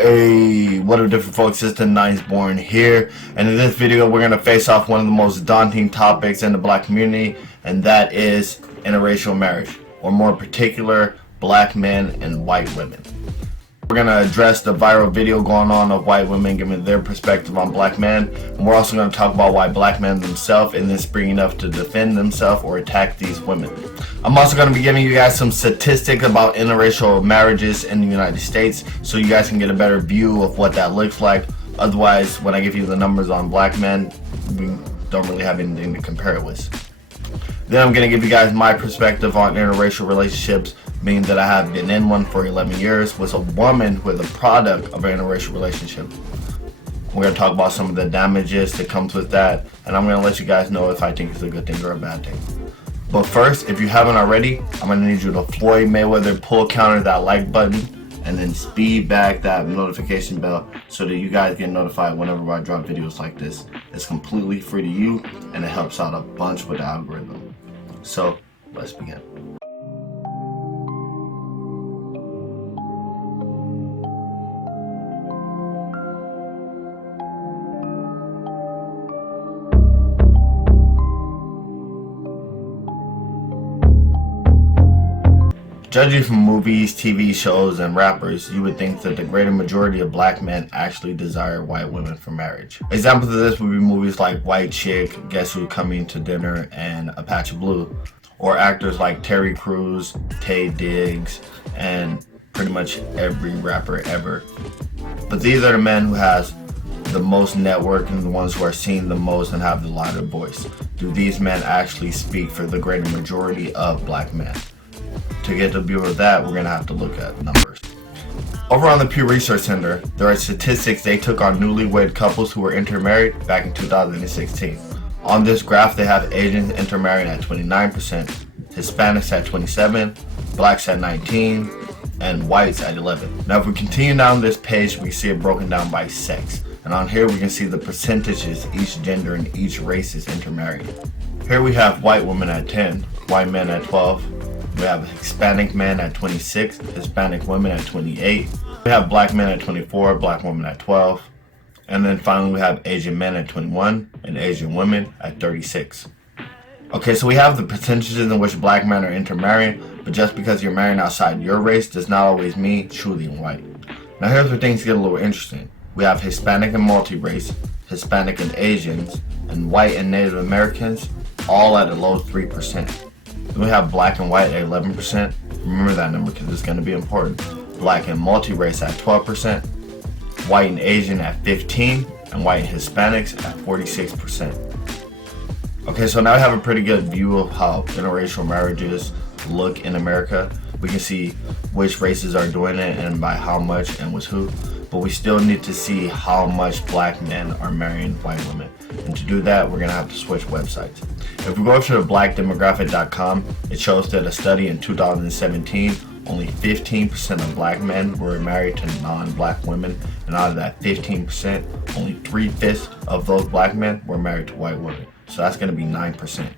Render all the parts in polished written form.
Hey, what up different folks, it's the Nice Born here, and in this video we're going to face off one of the most daunting topics in the black community, and that is interracial marriage, or more particular, black men and white women. We're going to address the viral video going on of white women giving their perspective on black men, and we're also going to talk about why black men themselves isn't spring enough to defend themselves or attack these women. I'm also going to be giving you guys some statistics about interracial marriages in the United States so you guys can get a better view of what that looks like. Otherwise, when I give you the numbers on black men, we don't really have anything to compare it with. Then I'm going to give you guys my perspective on interracial relationships, meaning that I have been in one for 11 years, was a woman who is a product of an interracial relationship. We're going to talk about some of the damages that comes with that, and I'm going to let you guys know if I think it's a good thing or a bad thing. But first, if you haven't already, I'm going to need you to Floyd Mayweather pull counter that like button and then speed back that notification bell so that you guys get notified whenever I drop videos like this. It's completely free to you and it helps out a bunch with the algorithm. So, let's begin. Judging from movies, TV shows, and rappers, you would think that the greater majority of black men actually desire white women for marriage. Examples of this would be movies like White Chick, Guess Who's Coming to Dinner, and Apache Blue, or actors like Terry Crews, Taye Diggs, and pretty much every rapper ever. But these are the men who has the most network and the ones who are seen the most and have the louder voice. Do these men actually speak for the greater majority of black men? To get a view of that, we're going to have to look at numbers. Over on the Pew Research Center, there are statistics they took on newlywed couples who were intermarried back in 2016. On this graph, they have Asians intermarrying at 29%, Hispanics at 27%, blacks at 19%, and whites at 11%. Now if we continue down this page, we see it broken down by sex. And on here we can see the percentages each gender and each race is intermarrying. Here we have white women at 10%, white men at 12%. We have Hispanic men at 26%, Hispanic women at 28%. We have black men at 24%, black women at 12%. And then finally we have Asian men at 21% and Asian women at 36%. Okay, so we have the percentages in which black men are intermarrying, but just because you're marrying outside your race does not always mean truly white. Now here's where things get a little interesting. We have Hispanic and multi-race, Hispanic and Asians, and white and Native Americans all at a low 3%. Then we have black and white at 11%. Remember that number because it's going to be important. Black and multi-race at 12%. White and Asian at 15%. And white and Hispanics at 46%. Okay, so now we have a pretty good view of how interracial marriages look in America. We can see which races are doing it and by how much and with who. But we still need to see how much black men are marrying white women. And to do that, we're going to have to switch websites. If we go to the blackdemographic.com, it shows that a study in 2017, only 15% of black men were married to non-black women. And out of that 15%, only 3/5 of those black men were married to white women. So that's going to be 9%.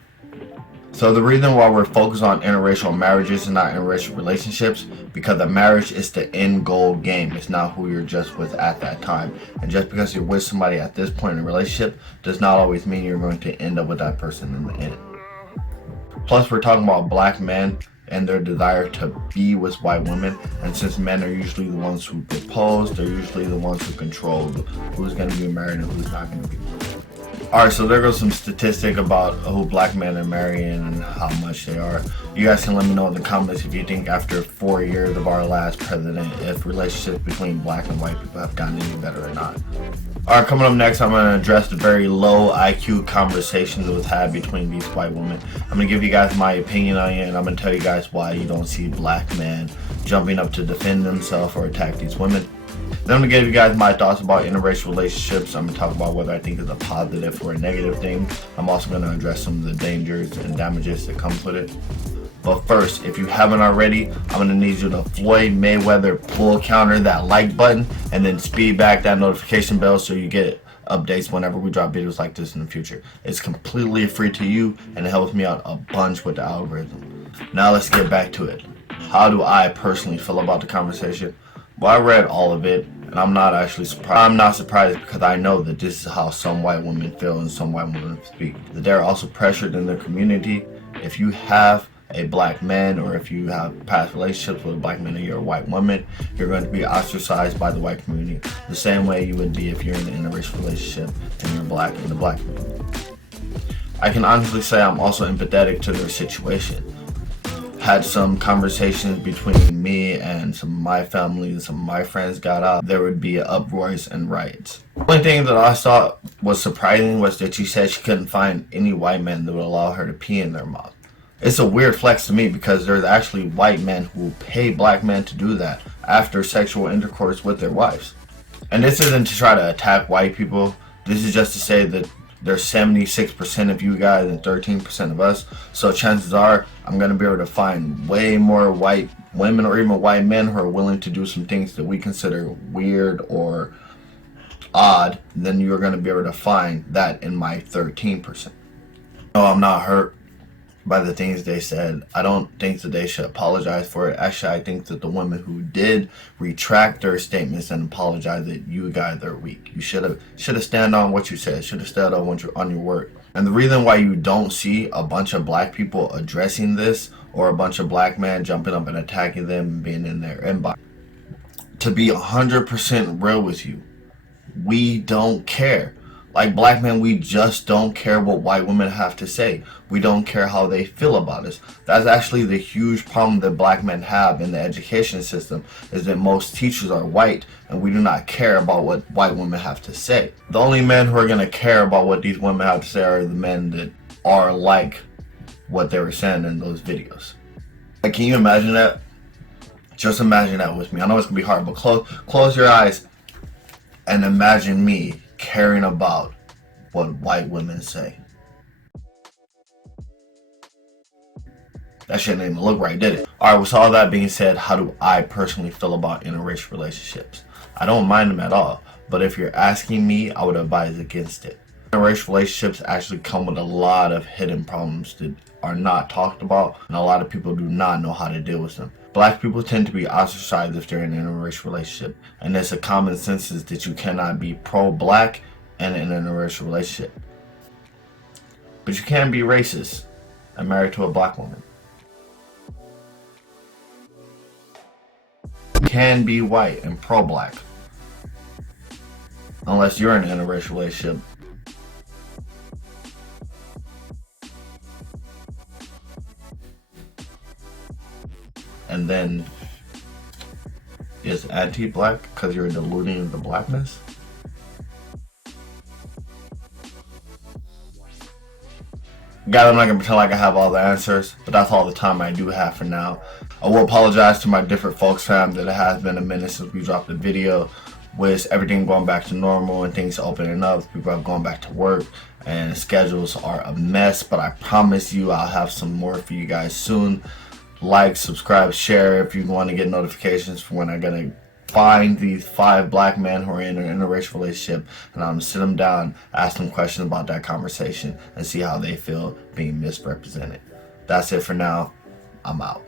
So the reason why we're focused on interracial marriages and not interracial relationships, because a marriage is the end goal game. It's not who you're just with at that time. And just because you're with somebody at this point in a relationship does not always mean you're going to end up with that person in the end. Plus, we're talking about black men and their desire to be with white women. And since men are usually the ones who propose, they're usually the ones who control who's going to be married and who's not going to be married. Alright, so there goes some statistic about who black men are marrying and how much they are. You guys can let me know in the comments if you think after 4 years of our last president, if relationships between black and white people have gotten any better or not. Alright, coming up next, I'm going to address the very low IQ conversations that was had between these white women. I'm going to give you guys my opinion on it, and I'm going to tell you guys why you don't see black men jumping up to defend themselves or attack these women. Then I'm going to give you guys my thoughts about interracial relationships. I'm going to talk about whether I think it's a positive or a negative thing. I'm also going to address some of the dangers and damages that comes with it. But first, if you haven't already, I'm going to need you to Floyd Mayweather pull counter that like button and then speed back that notification bell so you get updates whenever we drop videos like this in the future. It's completely free to you and it helps me out a bunch with the algorithm. Now let's get back to it. How do I personally feel about the conversation? Well, I read all of it And I'm not actually surprised. I'm not surprised because I know that this is how some white women feel and some white women speak. That they're also pressured in their community. If you have a black man, or if you have past relationships with a black man and you're a white woman, you're going to be ostracized by the white community the same way you would be if you're in an interracial relationship and you're black in the black community. I can honestly say I'm also empathetic to their situation. Had some conversations between me and some of my family and some of my friends got out, there would be uproars and riots. The only thing that I thought was surprising was that she said she couldn't find any white men that would allow her to pee in their mouth. It's a weird flex to me because there's actually white men who pay black men to do that after sexual intercourse with their wives. And this isn't to try to attack white people. This is just to say that there's 76% of you guys and 13% of us. So chances are I'm going to be able to find way more white women or even white men who are willing to do some things that we consider weird or odd than you're going to be able to find that in my 13%. No, I'm not hurt by the things they said. I don't think that they should apologize for it. Actually, I think that the women who did retract their statements and apologize, that you guys are weak. You should have stand on what you said. Should have stood on your word. And the reason why you don't see a bunch of black people addressing this, or a bunch of black men jumping up and attacking them and being in their inbox, to be 100% real with you, we don't care. Like black men, we just don't care what white women have to say. We don't care how they feel about us. That's actually the huge problem that black men have in the education system, is that most teachers are white and we do not care about what white women have to say. The only men who are going to care about what these women have to say are the men that are like what they were saying in those videos. Like, can you imagine that? Just imagine that with me. I know it's going to be hard, but close your eyes and imagine me caring about what white women say. That shit didn't even look right, did it? Alright, with all that being said, how do I personally feel about interracial relationships? I don't mind them at all, but if you're asking me, I would advise against it. Interracial relationships actually come with a lot of hidden problems that are not talked about, and a lot of people do not know how to deal with them. Black people tend to be ostracized if they're in an interracial relationship, and it's a common consensus that you cannot be pro-black and in an interracial relationship. But you can be racist and married to a black woman. You can be white and pro-black, unless you're in an interracial relationship. And then is anti-black because you're diluting the blackness? God, I'm not going to pretend like I have all the answers, but that's all the time I do have for now. I will apologize to my different folks, fam, that it has been a minute since we dropped the video. With everything going back to normal and things opening up, people are going back to work and schedules are a mess, but I promise you I'll have some more for you guys soon. Like, subscribe, share if you want to get notifications for when I'm going to find these 5 black men who are in an interracial relationship, and I'm going to sit them down, ask them questions about that conversation, and see how they feel being misrepresented. That's it for now. I'm out.